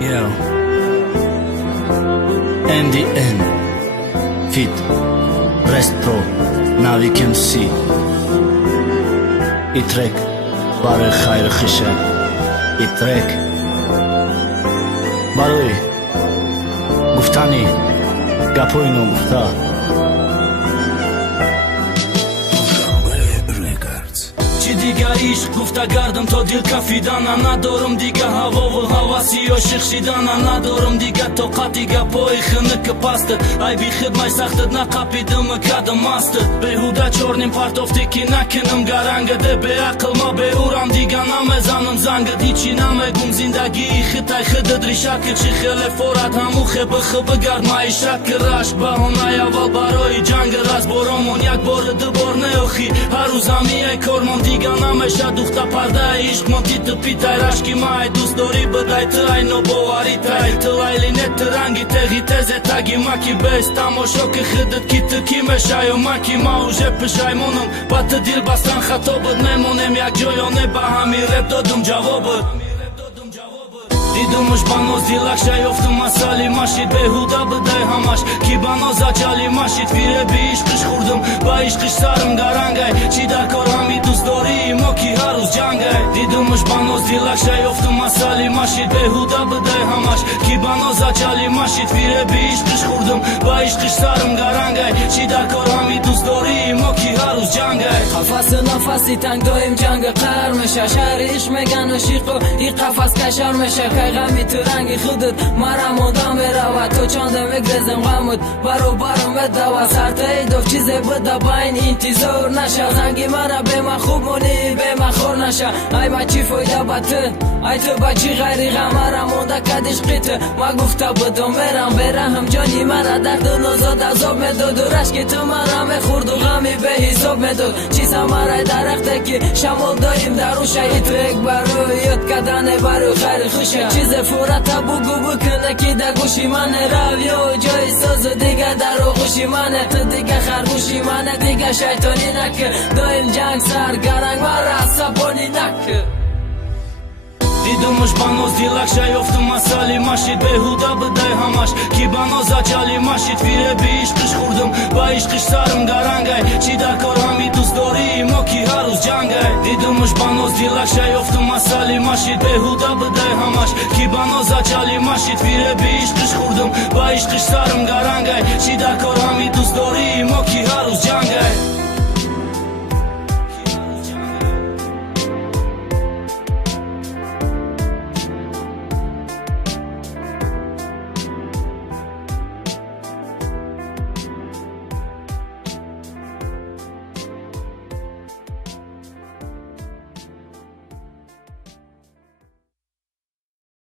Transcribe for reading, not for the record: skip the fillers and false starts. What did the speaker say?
Yo, NDN Fit Rest Pro Navik MC I trek Barë khajrë khëshe I trek Barë Guftani Gapojnë gufta Diga ishq gufta gardëm to dil ka fidana Na dorëm diga havovë hava si o shikh shidana Na dorëm diga to qatiga po I khënë këpastët Aj bi khëd maj sahtët na kapi dëmë ka dëmastët Be huda qornin partofti kina kënëm garangët E be akıl ma be uram diga na me zanëm zangët I qina me gum zindagi I khëtaj khëdët rishat Këtë që khële forat hamu khëbë khëbë gard ma I shat kërash Bahon aja val baroj gjangë ras boromon Jak borë dë borne ohi Haruzami e kormon diga Na me sha duhta parda e ishk Mon ti të pitaj rashki ma e dus dori bëdaj të aj no bo aritaj Të lajlin e të rangi të ghiteze tagi ma ki bes Ta mo shok e khëdët ki të ki me shajo ma ki ma u zhe pëshaj monëm Pa të dil bastan khato bët me monem jak gjojon e bahami rep do dum gjavo bët Ti dëm është banos dilak shaj oftë masali mashit Be huda bëdaj hamash Ki banos a qali mashit Fire bi ishk është khurdëm Ba ishk është sarëm garangaj Qidar korami dus dori I mo ki harus gjangaj Ti dëm është banos dilak shaj oftë masali mashit Be huda bëdaj hamash Ki banos a qali mashit Fire bi ishk është khurdëm Ba ishk është sarëm garangaj Qidar korami dus dori I mo ki harus gjangaj Qafasë në fasi tang dojmë gjangë Kar me shashari ish me ganë shiko I qafas kashar me shakaj Gami të rangi khudët Mara mondan me rava To qande me grezëm gamët Baro me dawa Sarte e dof qize bëda bajnë Intizor nasha Zangi mara be ma khub moni Be ma khor nasha Aj ma qifoj da batë Aj të baci gajri Mara monda ka dishqitë Ma gufta bëdo meram Bera hëm gjoni mara Dardë në zoda zob me do Durashki të mara me khurdu Gami be hisob me do Qisa mara e darek teki Shamol dojim darusha I trek baro Jot ka dane baro Khajri khusha Qize fura ta bugu bëkën e kida gushimane Ravjo gjoj sozë diga daro gushimane Të diga khar gushimane diga shajtoni nakë Dojmë gjangë sar garang mara saponi nakë Ti dëm është banos dilak shaj oftë masali mashit Be huda bëdaj hamash Ki banos a qali mashit Fire bi ishk është khurdëm Ba ishk është sarëm garangaj Qidar korami dus dori I mo ki harus gjangaj Ti dëm është banos dilak shaj oftë masali mashit Be huda bëdaj hamash Ki banos a qali mashit Fire bi ishk është khurdëm Ba ishk është sarëm garangaj Qidar korami dus dori I mo ki harus gjangaj